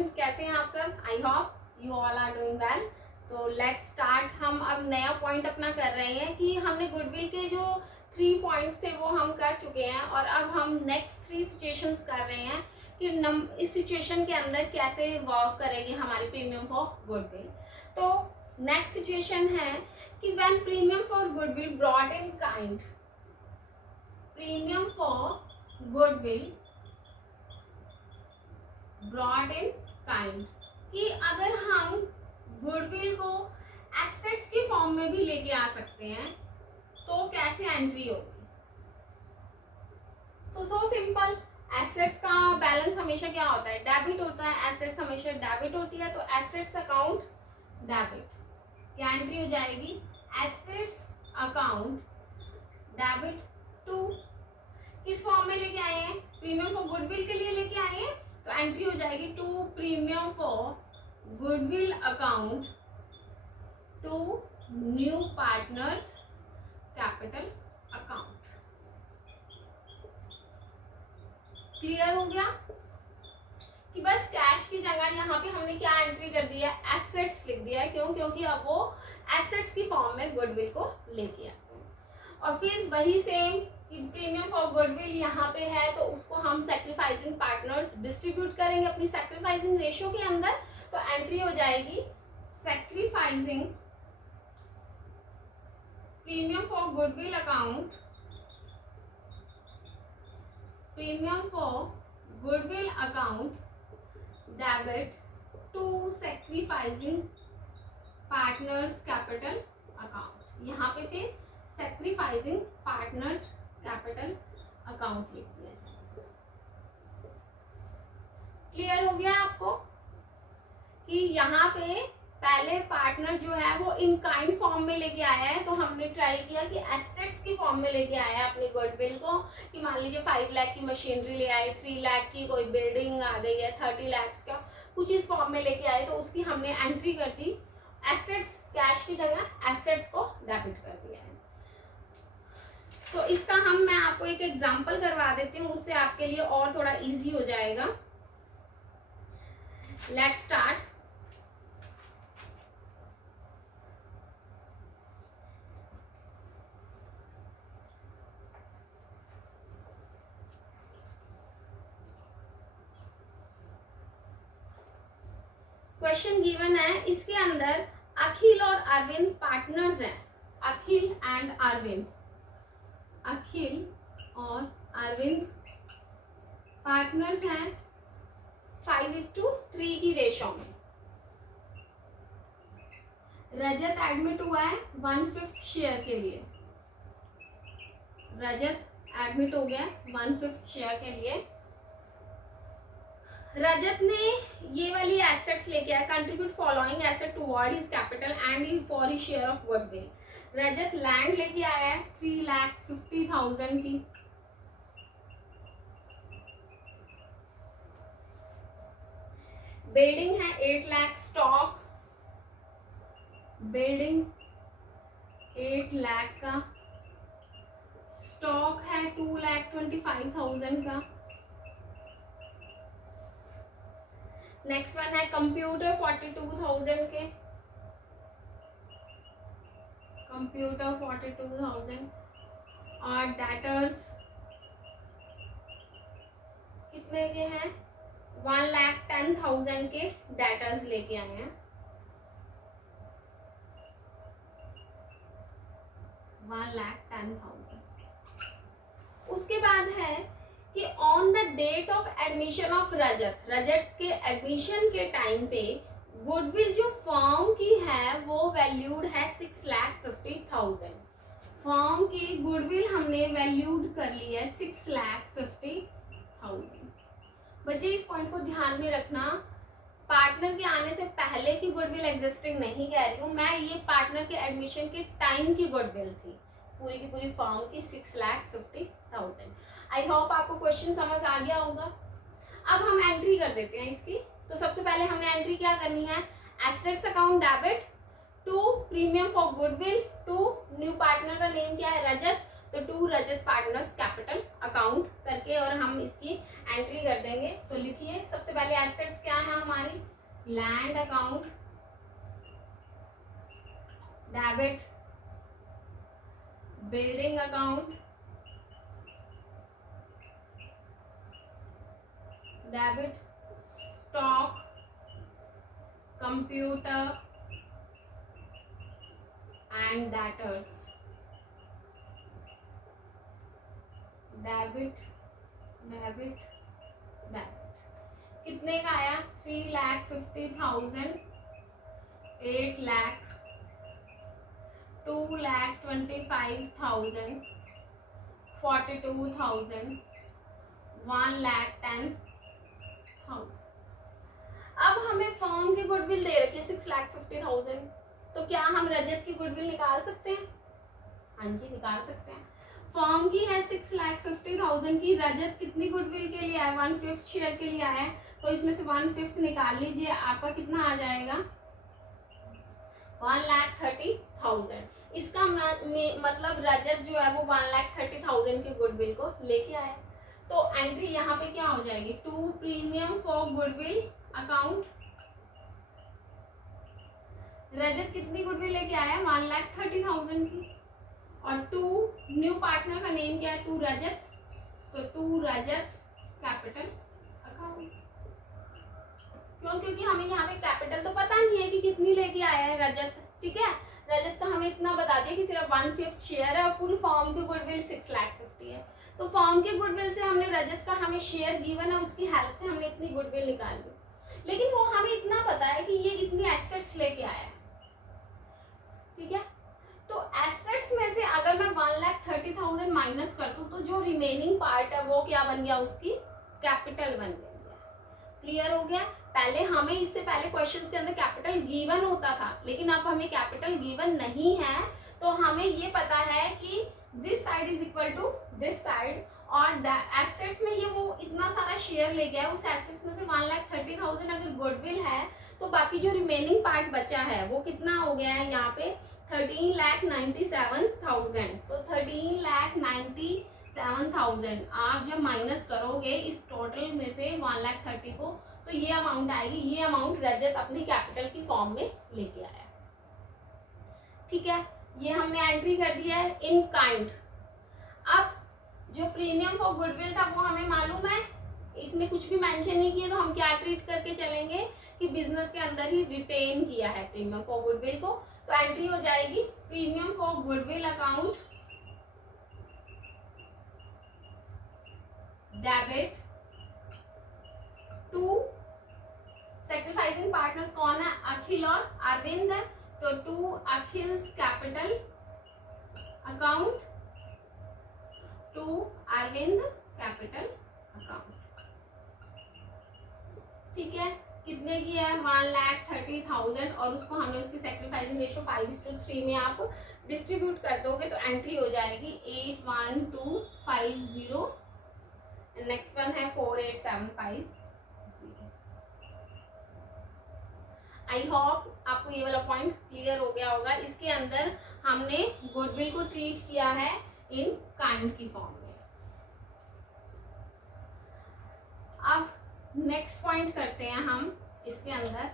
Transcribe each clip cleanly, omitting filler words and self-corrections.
Everyone, कैसे हैं आप सब? I hope you all are doing well. तो लेट्स स्टार्ट। हम अब नया पॉइंट अपना कर रहे हैं कि हमने गुडविल के जो 3 पॉइंट्स थे वो हम कर चुके हैं और अब हम नेक्स्ट 3 सिचुएशंस कर रहे हैं कि इस सिचुएशन के अंदर कैसे वर्क करेगी हमारी प्रीमियम फॉर गुडविल। तो नेक्स्ट सिचुएशन है कि when premium for goodwill brought in kind, premium for goodwill brought in kind, कि अगर हम गुडविल को एसेट्स की फॉर्म में भी लेके आ सकते हैं तो कैसे एंट्री होगी। तो सो सिंपल, एसेट्स का बैलेंस हमेशा क्या होता है? डेबिट होता है। एसेट्स हमेशा डेबिट होती है, तो एसेट्स अकाउंट डेबिट, क्या एंट्री हो जाएगी? एसेट्स अकाउंट डेबिट टू, किस फॉर्म में लेके आए हैं? प्रीमियम फॉर गुडविल के लिए लेके आए हैं, तो एंट्री हो जाएगी to premium for goodwill account to new partners capital account. Clear हो गया कि बस कैश की जगह यहाँ पे हमने क्या एंट्री कर दिया? एसेट्स लिख दिया है। क्यों? क्योंकि अब वो एसेट्स की फॉर्म में गुडविल को लेके आते हैं। और फिर वही सेम कि प्रीमियम फॉर गुडविल यहाँ पे है तो उसको हम सैक्रिफाइसिंग पार्टनर्स डिस्ट्रीब्यूट करेंगे अपनी सैक्रिफाइसिंग रेशियो के अंदर, तो एंट्री हो जाएगी sacrificing premium for goodwill account, premium for goodwill account debit to sacrificing partners capital account. यहाँ पे फिर सैक्रिफाइसिंग पार्टनर्स कैपिटल अकाउंट लिख दिया। क्लियर हो गया आपको कि यहाँ पे पहले पार्टनर जो है वो इन काइंड फॉर्म में लेके आया है, तो हमने ट्राई किया कि एसेट्स की फॉर्म में लेके आया है अपने गुडविल को, कि मान लीजिए 5 लाख की मशीनरी ले आए, 3 लाख की कोई बिल्डिंग आ गई है, 30 लाख का कुछ इस फॉर्म में लेके आए, तो उसकी हमने एंट्री कर दी एसेट्स, कैश की जगह एसेट्स को डेबिट कर दिया है। तो इसका मैं आपको एक एग्जांपल करवा देती हूँ, उससे आपके लिए और थोड़ा इजी हो जाएगा। Let's start. क्वेश्चन गिवन है, इसके अंदर अखिल और अरविंद पार्टनर्स हैं। अखिल एंड अरविंद, अखिल और अरविंद पार्टनर्स हैं 5:3 की रेशो में। रजत एडमिट हुआ है 1/5 शेयर के लिए। रजत एडमिट हो गया 1/5 शेयर के लिए। रजत ने ये वाली एसेट्स लेके आया, contribute following asset toward his capital and for his share of goodwill. Rajat land लेके आया है 3,50,000 की। बिल्डिंग है 8 लाख, स्टॉक बिल्डिंग 8 लाख का, स्टॉक है 2,25,000 का। नेक्स्ट वन है कंप्यूटर 42,000 के, कंप्यूटर 42,000। और डेटर्स कितने के हैं? 1,10,000 के डेटर्स लेके आए हैं। 1,10,000। उसके बाद है कि on the date of admission of Rajat, Rajat के एडमिशन के टाइम पे गुडविल जो फर्म की है वो वैल्यूड है 6,50,000। फर्म की गुडविल हमने वैल्यूड कर ली है 6,50,000। बच्चे इस पॉइंट को ध्यान में रखना, पार्टनर के आने से पहले की गुडविल एग्जिस्टिंग नहीं कह रही हूँ मैं, ये पार्टनर के एडमिशन के टाइम की गुडविल थी पूरी की पूरी फर्म की 6,50,000। आई होप आपको क्वेश्चन समझ आ गया होगा। अब हम एंट्री कर देते हैं इसकी। तो सबसे पहले हमने एंट्री क्या करनी है? Assets account debit to premium for goodwill to new partner का नेम क्या है? रजत। तो to Rajat partners capital account करके और हम इसकी एंट्री कर देंगे। तो लिखिए सबसे पहले एसेट्स क्या है हमारी, land account, debit building account, debit stock, computer and debtors, debit debit debit. कितने का आया, 3,50,000, 8,00,000, 2,25,000, 42,000, 1,10,000। अब हमें फर्म की गुडविल दे रखी है 6,50,000, तो क्या हम रजत की गुडविल निकाल सकते हैं? हाँ जी निकाल सकते हैं। फर्म की है 6,50,000 की, रजत कितनी गुडविल के लिए आया, 1/5 शेयर के लिए आया है, तो इसमें से 1/5 निकाल लीजिए, आपका कितना आ जाएगा, 1,30,000। इसका मतलब रजत जो है वो 1,30,000 की गुडविल को लेके आया। तो एंट्री यहाँ पे क्या हो जाएगी, to premium for goodwill account, Rajat कितनी गुडविल लेके आया, 1,30,000 की, और टू न्यू पार्टनर का नेम क्या है, टू रजत, तो टू रजत कैपिटल अकाउंट। क्यों, क्योंकि हमें यहाँ पे कैपिटल तो पता नहीं है कि कितनी लेके आया है रजत, ठीक है, रजत का हमें इतना बता दिया कि सिर्फ 1/5 शेयर है और पूरी फर्म की गुडविल 6,50,000 है। तो फर्म की गुडविल से हमने रजत का हमें शेयर गिवन है, उसकी हेल्प से हमने इतनी गुडविल निकाल ली, लेकिन वो हमें इतना पता है कि ये इतनी एसेट्स लेके आया है, ठीक है। तो एसेट्स में से अगर मैं 1,30,000 माइनस कर दूं तो जो रिमेनिंग पार्ट है वो क्या बन गया, उसकी कैपिटल बन गया। क्लियर हो गया। पहले हमें इससे पहले क्वेश्चंस के अंदर कैपिटल गिवन होता था, लेकिन अब हमें कैपिटल गिवन नहीं है, तो हमें ये पता है कि this side is equal to this side, और एसेट्स में ये वो इतना सारा शेयर ले गया, उस एसेट्स में से 1,30,000 अगर गुडविल है तो बाकी जो रिमेनिंग पार्ट बचा है वो कितना हो गया है यहाँ पे 13,97,000। तो 13,97,000 आप जब माइनस करोगे इस टोटल में से 1,30,000 को, तो ये अमाउंट आएगी, ये अमाउंट रजत अपनी कैपिटल की फॉर्म में लेके आया, ठीक है। ये हमने एंट्री कर दिया है इन काइंड। अब जो प्रीमियम फॉर गुडविल था वो हमें मालूम है, इसमें कुछ भी मेंशन नहीं किया, तो हम क्या ट्रीट करके चलेंगे कि बिजनेस के अंदर ही रिटेन किया है प्रीमियम फॉर गुडविल को। तो एंट्री हो जाएगी premium for goodwill account, debit to sacrificing partners कौन है, अखिल और अरविंद है, तो to Akhil's capital account, to Arvind capital account, ठीक है। कितने की है, 1,30,000, और उसको हमें उसकी सेक्रीफाइसिंग रेशो 5:3 में आप डिस्ट्रीब्यूट कर दोगे तो एंट्री हो जाएगी 81250, नेक्स्ट वन है 48,750। आई होप आपको ये वाला पॉइंट क्लियर हो गया होगा। इसके अंदर हमने गुडविल को ट्रीट किया है इन काइंड की फॉर्म में। अब नेक्स्ट पॉइंट करते हैं हम इसके अंदर,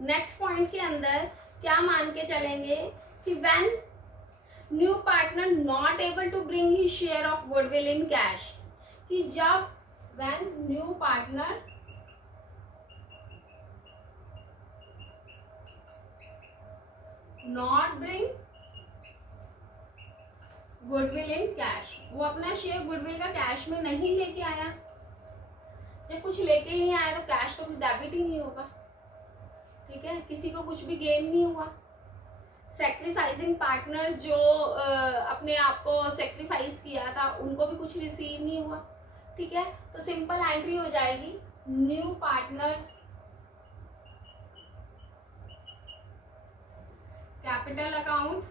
नेक्स्ट पॉइंट के अंदर क्या मान के चलेंगे कि when new partner not able to bring his share of goodwill in cash, कि जब when new partner not bring goodwill in cash, वो अपना शेयर गुडविल का कैश में नहीं लेके आया, जब कुछ लेके ही नहीं आया तो कैश तो कुछ डेबिट ही नहीं होगा, ठीक है, किसी को कुछ भी गेन नहीं हुआ। सेक्रीफाइसिंग पार्टनर्स जो अपने आप को सेक्रीफाइस किया था उनको भी कुछ रिसीव नहीं हुआ, ठीक है। तो सिंपल एंट्री हो जाएगी new partners capital account,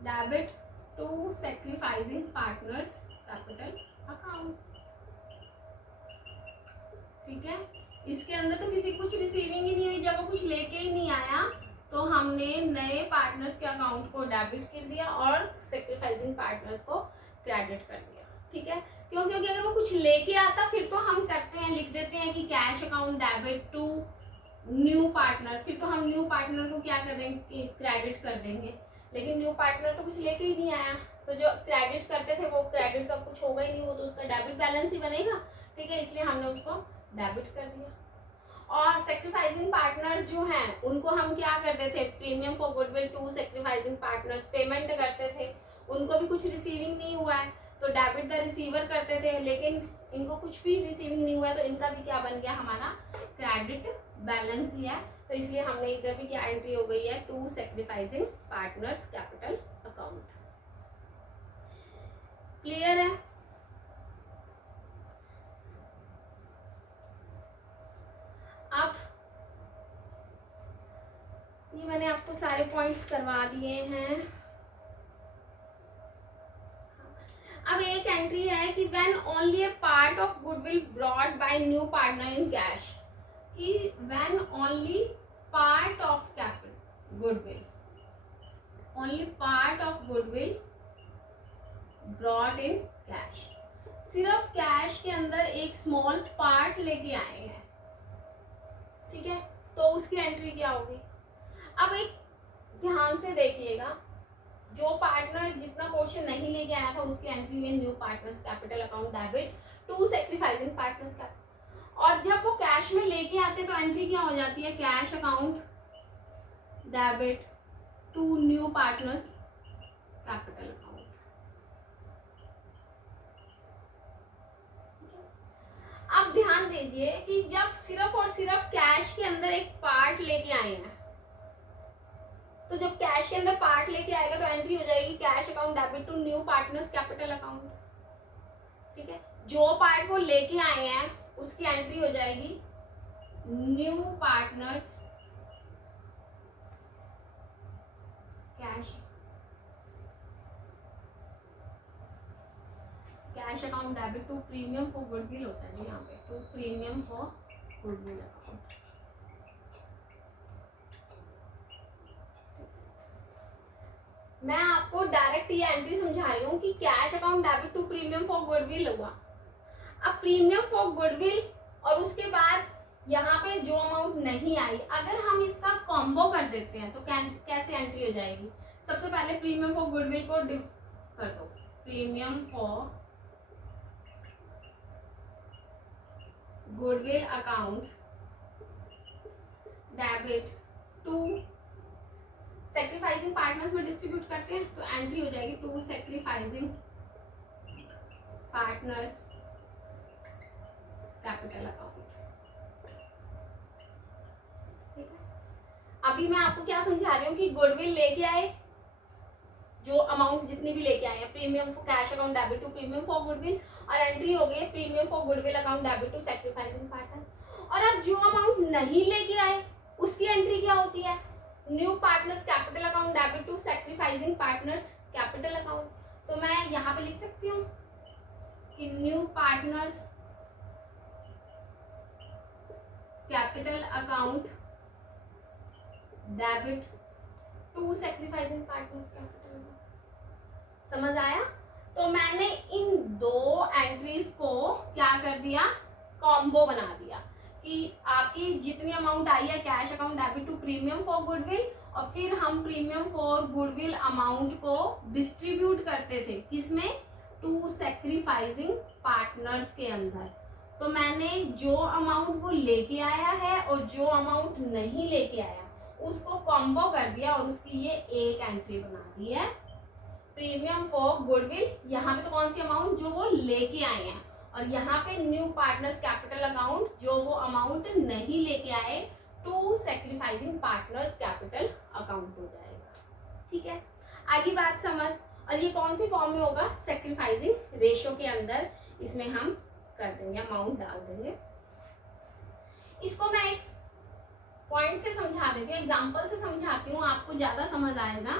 debit to sacrificing partners capital account, ठीक है। इसके अंदर तो किसी कुछ रिसीविंग ही नहीं हुई, जब वो कुछ लेके ही नहीं आया तो हमने नए पार्टनर्स के अकाउंट को डेबिट कर दिया और सेक्रीफाइसिंग पार्टनर्स को क्रेडिट कर दिया। ठीक है, क्यों? क्योंकि अगर वो कुछ लेके आता फिर तो हम करते हैं, लिख देते हैं कि cash account debit to new partner, फिर तो हम न्यू पार्टनर को क्या कर देंगे, क्रेडिट कर देंगे। लेकिन न्यू पार्टनर तो कुछ लेके ही नहीं आया, तो जो क्रेडिट करते थे वो क्रेडिट का कुछ होगा ही नहीं, वो तो उसका डेबिट बैलेंस ही बनेगा। ठीक है, इसलिए हमने उसको डेबिट कर दिया। और सेक्रीफाइसिंग पार्टनर्स जो हैं उनको हम क्या करते थे, premium for goodwill to sacrificing partners payment करते थे। उनको भी कुछ रिसीविंग नहीं हुआ है तो डेबिट द रिसीवर करते थे, लेकिन इनको कुछ भी रिसीविंग नहीं हुआ है तो इनका भी क्या बन गया, हमारा क्रेडिट बैलेंस ही है। तो इसलिए हमने इधर भी क्या एंट्री हो गई है, to sacrificing partners capital account. Clear है? अब ये मैंने आपको सारे पॉइंट्स करवा दिए हैं। अब एक एंट्री है कि when only a part of goodwill brought by new partner in cash, कि when only part of capital goodwill, only part of goodwill brought in cash, सिर्फ कैश के अंदर एक स्मॉल पार्ट लेके आए हैं। ठीक है, तो उसकी एंट्री क्या होगी? अब एक ध्यान से देखिएगा, जो पार्टनर जितना पोर्शन नहीं लेके आया था उसकी एंट्री में new partners capital account debit to sacrificing partners capital, और जब वो कैश में लेके आते तो एंट्री क्या हो जाती है, cash account debit to new partners capital account. अब ध्यान दीजिए कि जब सिर्फ और सिर्फ कैश के अंदर एक पार्ट लेके आए हैं, तो जब कैश के अंदर पार्ट लेके आएगा तो एंट्री हो जाएगी cash account debit to new partners capital account. ठीक है, जो पार्ट वो लेके आए हैं उसकी एंट्री हो जाएगी new partners cash account debit to premium for goodwill होता है यहाँ पे, to premium for goodwill account. मैं आपको डायरेक्ट ये एंट्री समझा रही हूँ कि cash account debit to premium for goodwill हुआ। अब प्रीमियम फॉर गुडविल और उसके बाद यहाँ पे जो अमाउंट नहीं आई, अगर हम इसका कॉम्बो कर देते हैं तो कैसे एंट्री हो जाएगी? सबसे पहले प्रीमियम फॉर गुडविल को कर दो, premium for goodwill account debit to sacrificing partners में डिस्ट्रीब्यूट करते हैं तो एंट्री हो जाएगी to sacrificing partners capital account. ठीक है, अभी मैं आपको क्या समझा रही हूँ कि गुडविल लेके आए, जो अमाउंट जितनी भी लेके आए हैं, premium for cash account debit to premium for goodwill, और एंट्री हो गई premium for goodwill account debit to sacrificing partner. और अब जो अमाउंट नहीं लेके आए उसकी एंट्री क्या होती है, new partners capital account debit to sacrificing partners capital account. तो मैं यहाँ पे लिख सकती हूँ कि new partners capital account debit to sacrificing partners capital account. समझ आया? तो मैंने इन दो एंट्रीज को क्या कर दिया, कॉम्बो बना दिया कि आपकी जितनी अमाउंट आई है cash account debit to premium for goodwill, और फिर हम प्रीमियम फॉर गुडविल अमाउंट को डिस्ट्रीब्यूट करते थे किसमें, टू सेक्रीफाइसिंग पार्टनर्स के अंदर। तो मैंने जो अमाउंट वो लेके आया है और जो अमाउंट नहीं लेके आया उसको कॉम्बो कर दिया और उसकी ये एक एंट्री बना दी है, प्रीमियम फॉर गुडविल। यहाँ पे तो कौन सी अमाउंट, जो वो लेके आए हैं, और यहाँ पे न्यू पार्टनर्स कैपिटल अकाउंट, जो वो अमाउंट नहीं लेके आए, to sacrificing partners capital account हो जाएगा। ठीक है, आगे बात समझ। और ये कौन सी फॉर्म में होगा, सेक्रीफाइसिंग रेशियो के अंदर इसमें हम कर देंगे, अमाउंट डाल देंगे। इसको मैं एक पॉइंट से समझा देती हूँ, एग्जाम्पल से समझाती हूँ, आपको ज्यादा समझ आएगा।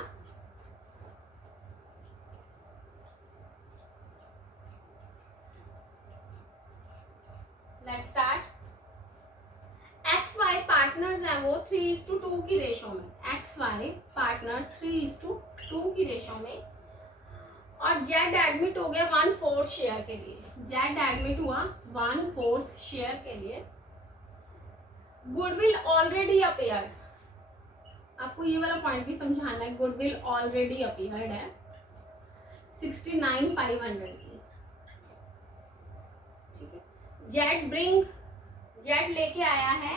Let's start. 3:2 की रेशो में, XY पार्टनर 3:2 की रेशो में, और जेड एडमिट हो गया 1/4 शेयर के लिए, जेड एडमिट हुआ 1/4 शेयर के लिए। गुडविल ऑलरेडी अपीयर्ड, आपको ये वाला पॉइंट भी समझाना है, गुडविल ऑलरेडी अपीयर्ड है 69,500 की, ठीक है। जेड लेके आया है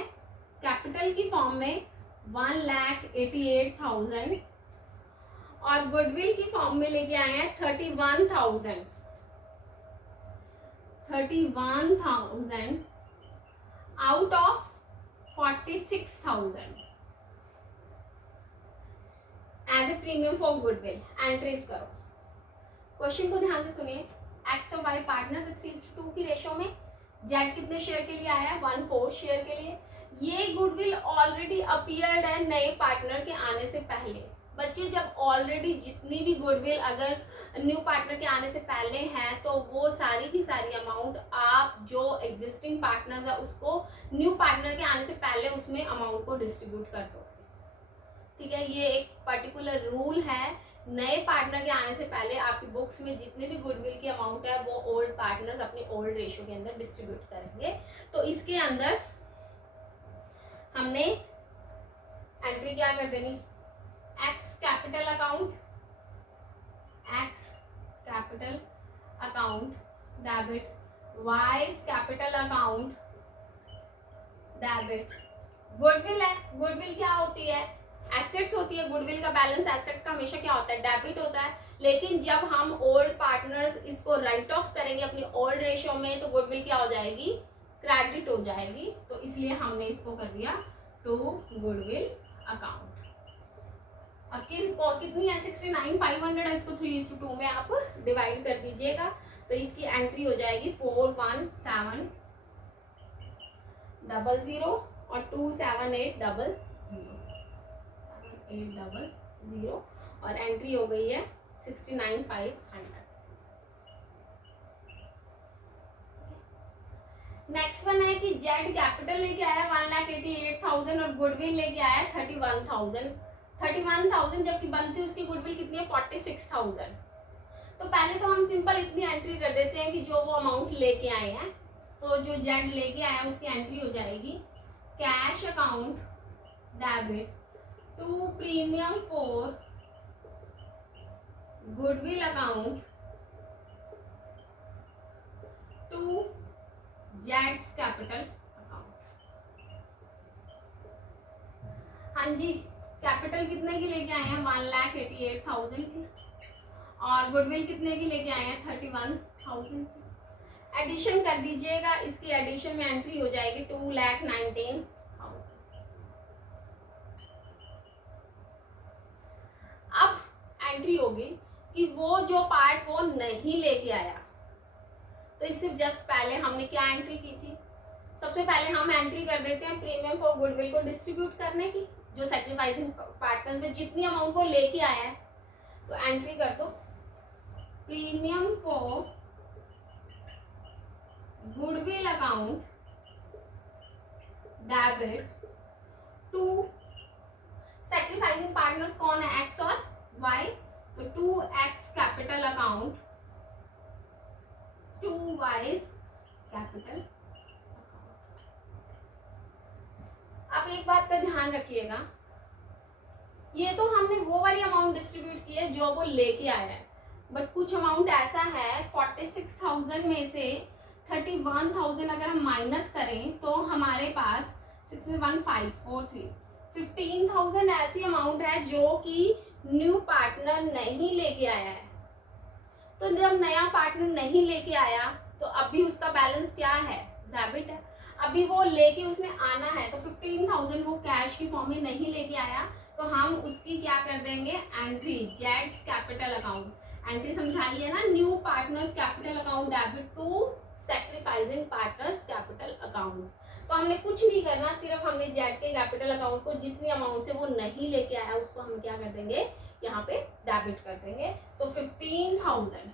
कैपिटल की फॉर्म में 1,88,000 और गुडविल की फॉर्म में लेके आए हैं 31,000 out of 46,000 as a premium for goodwill. Entries करो, क्वेश्चन को ध्यान से सुनिए। एक्स और वाई पार्टनर से 3:2 की रेशो में, जेड कितने शेयर के लिए आया है 1/4 शेयर के लिए। ये गुडविल ऑलरेडी अपीयर्ड है नए पार्टनर के आने से पहले। बच्चे जब ऑलरेडी जितनी भी गुडविल अगर न्यू पार्टनर के आने से पहले है तो वो सारी की सारी अमाउंट आप जो एग्जिस्टिंग पार्टनर्स है उसको न्यू पार्टनर के आने से पहले उसमें अमाउंट को डिस्ट्रीब्यूट कर दो, ठीक है। ये एक पर्टिकुलर रूल है, नए पार्टनर के आने से पहले आपकी बुक्स में जितने भी गुडविल की अमाउंट है वो ओल्ड पार्टनर्स अपने ओल्ड रेशियो के अंदर डिस्ट्रीब्यूट करेंगे। तो इसके अंदर हमने एंट्री क्या कर देनी, X capital account debit, Y capital account debit. Goodwill है, गुडविल क्या होती है, एसेट्स होती है। गुडविल का बैलेंस एसेट्स का हमेशा क्या होता है, डेबिट होता है। लेकिन जब हम ओल्ड पार्टनर्स इसको राइट ऑफ करेंगे अपनी ओल्ड रेशियो में तो गुडविल क्या हो जाएगी, क्रेडिट हो जाएगी। तो इसलिए हमने इसको कर दिया टू गुडविल अकाउंट। अब कितनी है 69,500 है, इसको 3:2 में आप डिवाइड कर दीजिएगा तो इसकी एंट्री हो जाएगी 41700 और 27800 और एंट्री हो गई है 69,500। नेक्स्ट वन है कि जेड कैपिटल लेके आया 1,88,000 और गुडविल लेके आया 31,000 जबकि बनती उसकी गुडविल कितनी है 46,000। तो पहले तो हम सिंपल इतनी एंट्री कर देते हैं कि जो वो अमाउंट लेके आए हैं, तो जो जेड लेके आया उसकी एंट्री हो जाएगी cash account debit to premium for goodwill account to जेड्स कैपिटल अकाउंट। हाँ जी, कैपिटल कितने की लेके आए हैं 1,88,000 की और गुडविल कितने की लेके आए हैं 31,000 की। एडिशन कर दीजिएगा, इसकी एडिशन में एंट्री हो जाएगी 2,19,000। अब एंट्री होगी कि वो जो पार्ट वो नहीं लेके आया, तो इससे जस्ट पहले हमने क्या एंट्री की थी, सबसे पहले हम एंट्री कर देते हैं प्रीमियम फॉर गुडविल को डिस्ट्रीब्यूट करने की। जो सैक्रिफाइसिंग पार्टनर में जितनी अमाउंट को लेके आया है तो एंट्री कर दो premium for goodwill account debit to sacrificing partners कौन है, एक्स और वाई, तो 2x capital account 2y capital. अब एक बात का ध्यान रखिएगा, ये तो हमने वो वाली अमाउंट डिस्ट्रीब्यूट की है जो वो लेके आया है, बट कुछ अमाउंट ऐसा है 46,000 में से 31,000 अगर हम माइनस करें तो हमारे पास 61543 15,000 ऐसी अमाउंट है जो कि न्यू पार्टनर नहीं लेके आया है। तो जब नया पार्टनर नहीं लेके आया तो अभी उसका बैलेंस क्या है, डेबिट है। अभी वो लेके उसमें आना है तो 15,000 वो कैश की फॉर्म में नहीं लेके आया तो हम उसकी क्या कर देंगे, एंट्री जेड्स कैपिटल अकाउंट। एंट्री समझाइए ना, new partners capital account debit to sacrificing partners capital account. तो हमने कुछ नहीं करना, सिर्फ हमने जेड के कैपिटल अकाउंट को जितनी अमाउंट से वो नहीं लेके आया उसको हम क्या कर देंगे, यहाँ पे डेबिट कर देंगे। तो 15,000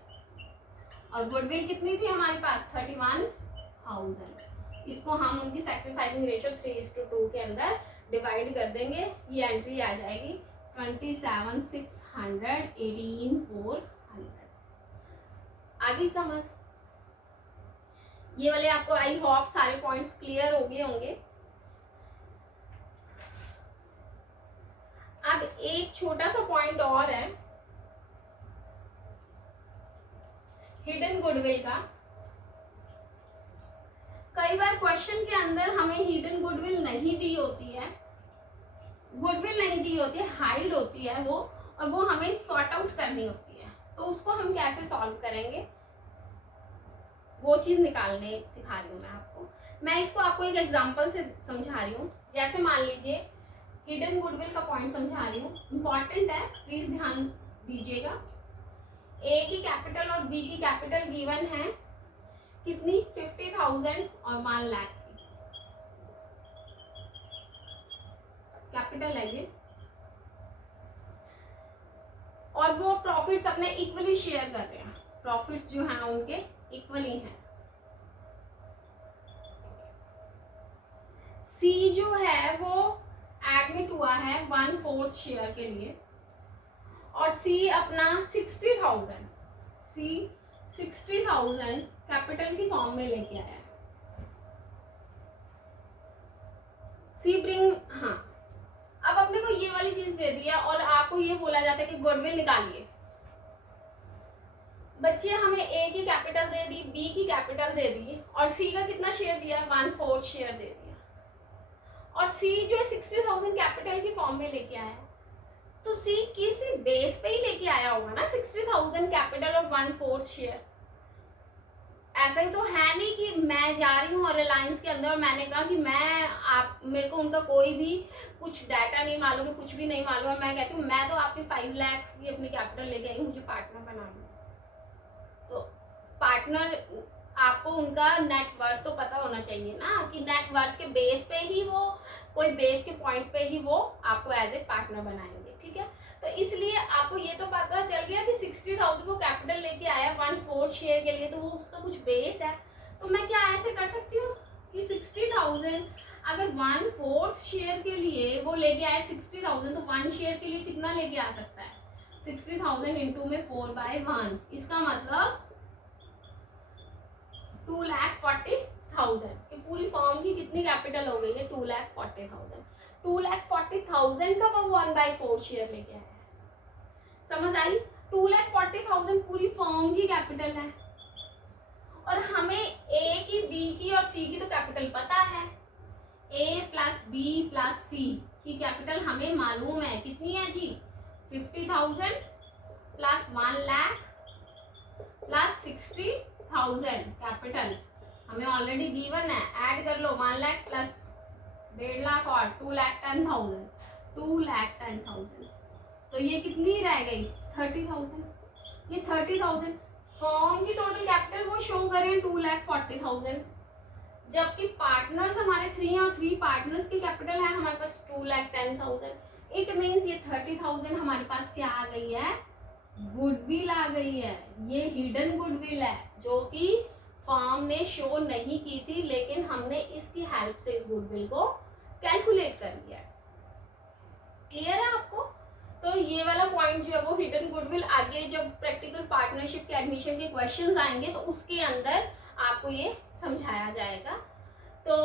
और गुडविल कितनी थी हमारे पास 31,000, इसको हम उनकी सैक्रिफाइसिंग रेशियो 3:2 के अंदर डिवाइड कर देंगे, ये एंट्री आ जाएगी 27,600, 18,400। आगे समझ? ये वाले आपको आई होप सारे पॉइंट्स क्लियर हो गए होंगे। अब एक छोटा सा पॉइंट और है हिडन गुडविल का। कई बार क्वेश्चन के अंदर हमें हिडन गुडविल नहीं दी होती है, गुडविल नहीं दी होती है, हाइड होती है वो, और वो हमें सॉर्ट आउट करनी होती है। तो उसको हम कैसे सॉल्व करेंगे, वो चीज निकालने सिखा रही हूँ मैं आपको। मैं इसको आपको एक एग्जांपल से समझा रही हूँ। जैसे मान लीजिए हिडन गुडविल का पॉइंट समझा रही हूँ, इंपॉर्टेंट है, प्लीज ध्यान दीजिएगा। ए की कैपिटल और बी की कैपिटल गिवन है कितनी, 50,000 और 1 लाख की कैपिटल है ये, और वो प्रॉफिट्स अपने इक्वली शेयर कर रहे हैं, प्रॉफिट्स जो हैं उनके इक्वली हैं। सी जो है वो एडमिट हुआ है 1/4 शेयर के लिए, और सी अपना 60,000, सी 60,000 कैपिटल की फॉर्म में लेके आया है। सी ब्रिंग, हाँ, अब अपने को ये वाली चीज दे दिया और आपको ये बोला जाता है कि गुडविल निकालिए। बच्चे हमें ए की कैपिटल दे दी, बी की कैपिटल दे दी, और सी का कितना शेयर दिया, 1/4 शेयर दे दिया, और सी जो है 60,000 कैपिटल की फॉर्म में लेके आया। तो सी किसी बेस पे ही लेके आया होगा ना, 60,000 कैपिटल और 1/4 शेयर। ऐसा ही तो है नहीं कि मैं जा रही हूँ और रिलायंस के अंदर और मैंने कहा कि मेरे को उनका कोई भी कुछ डाटा नहीं मालूम है, कुछ भी नहीं मालूम है, मैं कहती हूँ मैं तो आपकी 5 लाख की अपनी कैपिटल लेके आई, मुझे पार्टनर बना लो। तो पार्टनर आपको उनका नेटवर्थ तो पता होना चाहिए ना, कि नेटवर्थ के बेस पे ही वो, कोई बेस के पॉइंट पे ही वो आपको एज ए पार्टनर बनाएंगे, ठीक है। तो इसलिए आपको ये तो पता चल गया कि 60,000 को कैपिटल लेके आया 1/4 शेयर के लिए, तो वो उसका कुछ बेस है। तो मैं क्या ऐसे कर सकती हूँ कि 60,000 अगर 1/4 शेयर के लिए वो लेके आया 60,000, तो 1 शेयर के लिए कितना लेके आ सकता है, 60,000 इंटू में 4/1, इसका मतलब 2,40,000 की पूरी फॉर्म की कितनी कैपिटल हो गई है, 2,40,000। 2,40,000 का वो 1/4 शेयर लेके आया है, समझ आई। 2,40,000 पूरी फॉर्म की कैपिटल है, और हमें ए की, बी की और सी की तो कैपिटल पता है। ए प्लस बी प्लस सी की कैपिटल हमें मालूम है, कितनी है जी, 50,000 प्लस 1 लाख प्लस 60,000 कैपिटल हमें ऑलरेडी गिवन है। ऐड कर लो, 1 लाख प्लस 1.5 लाख और 2,10,000, 2,10,000, तो ये कितनी रह गई, 30,000। ये 30,000 फॉर्म की टोटल कैपिटल वो शो करें 2,40,000, जबकि पार्टनर्स हमारे 3 और 3 पार्टनर्स की कैपिटल है हमारे पास 2,10,000। इट मीन्स ये 30,000 हमारे पास क्या आ गई है, गुडविल आ गई है। ये हिडन गुडविल है जो कि फर्म ने शो नहीं की थी, लेकिन हमने इसकी हेल्प से इस गुडविल को कैलकुलेट कर लिया। क्लियर है आपको? तो ये वाला पॉइंट जो है वो हिडन गुडविल, आगे जब प्रैक्टिकल पार्टनरशिप के एडमिशन के क्वेश्चंस आएंगे तो उसके अंदर आपको ये समझाया जाएगा। तो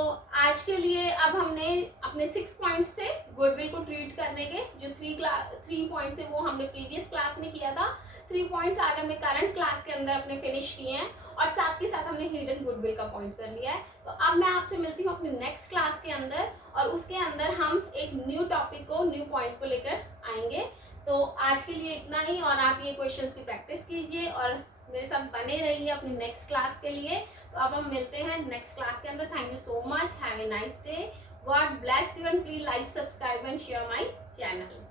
आज के लिए अब हमने अपने 6 पॉइंट्स थे गुडविल को ट्रीट करने के, जो 3 पॉइंट्स थे वो हमने प्रीवियस क्लास में किया था। 3 पॉइंट्स आज हमने करंट क्लास के अंदर अपने फिनिश किए हैं, और साथ के साथ हमने हिडन गुडविल का पॉइंट कर लिया है। तो अब मैं आपसे मिलती हूँ अपने नेक्स्ट क्लास के अंदर, और उसके अंदर हम एक न्यू टॉपिक को, न्यू पॉइंट को लेकर आएंगे। तो आज के लिए इतना ही, और आप ये क्वेश्चंस की प्रैक्टिस कीजिए और मेरे साथ बने रहिए अपनी नेक्स्ट क्लास के लिए। तो अब हम मिलते हैं नेक्स्ट क्लास के अंदर। Thank you so much, have a nice day, God bless you, and please like, subscribe and share my channel.